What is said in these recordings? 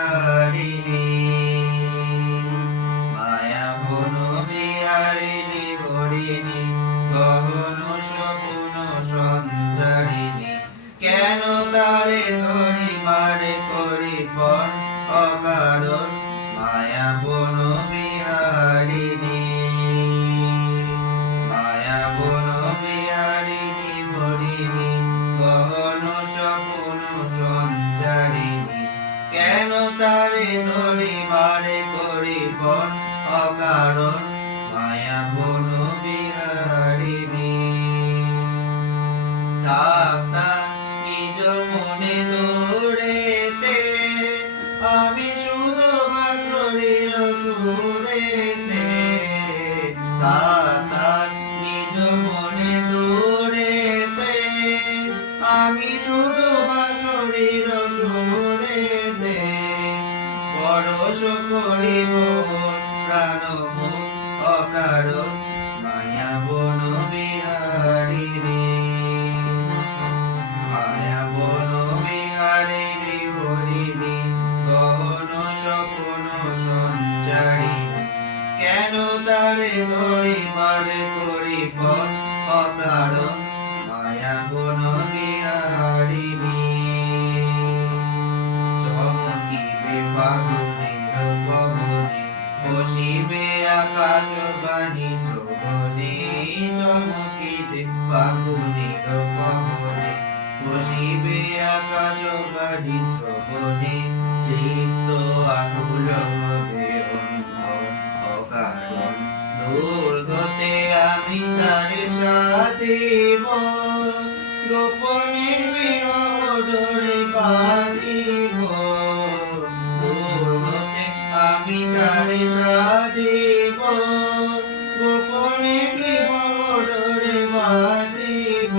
বিহারিণী মায়া বন বিহারিণী হরিণী গহন স্বপ্ন সঞ্চারিণী কেন তারে করি পর অকারণ মায়া বন বিহারিণী। তা নিজ মনে দৌড়েতে তারে ধরি মারে করি পর অকারণ মায়া বন বিহারিণী চমকিবে ফাগুনের পবনে বসিবে আকাশ বাণী শ্রবণে চমকিবে ফাগুনের পবনে বসিবে আকাশ বাণী সাথিব গোপনে বিরহ ডোরে বাঁধিব দুর্গতে আমি তার সাথিব গোপনে বিরহ ডোরে বাঁধিব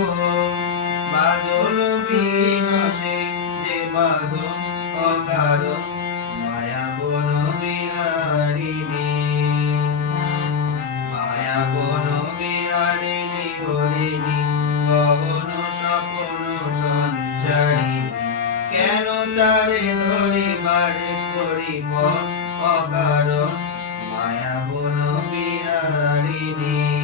বাদল বিনসে যে বাদল অকারণ তারে ধরি মারে করি অকারণ। মায়া বন বিহারিণী।